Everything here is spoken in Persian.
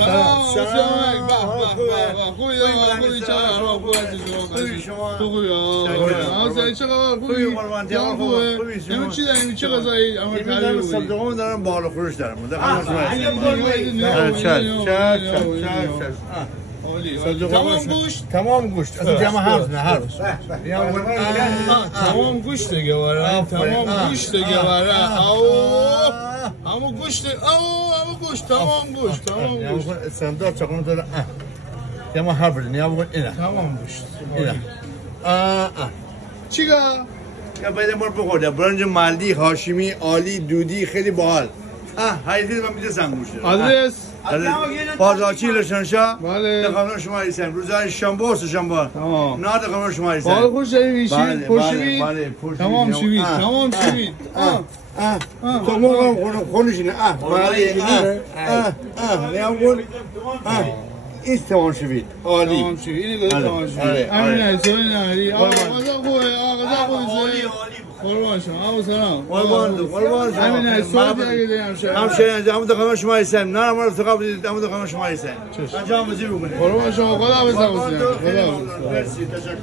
سلام خوبی چی داریم چه غذایی صدقون دارم بالا فروش دارم تمام گوشت تمام گوشت دیگه واره تمام گوشت دیگه واره همون گوشت تمام گوشت سنداد چاقون داره تمام حرف نیا بگو اینه تمام گوشت اینه چیگه یا باید مار بخورده برنج مالدی هاشمی عالی دودی خیلی باحال هایدی من میده سنگوش آدرس بازارچی لشنشا بله دقیقا شما ایسن روزای شنبه و سه‌شنبه تمام نه دقیقا شما ایسن بالا خوش داریم پشوید تمام شوید تمام خونشینه بله نیا بگو این تمام شوید عالی تمام شوید اینه گذار تمام شوید امین ایسانی نهری آقا غذا خوبه قربان شما آقا سلام قربان امین ایسانی اگه داریم همشهری همون دقیقا شما ایسن نه ما افتقاب بدید همون دقیقا شما ایسن انجام وزیر بکنید قربان شما خدا حافظ مرسی تشکر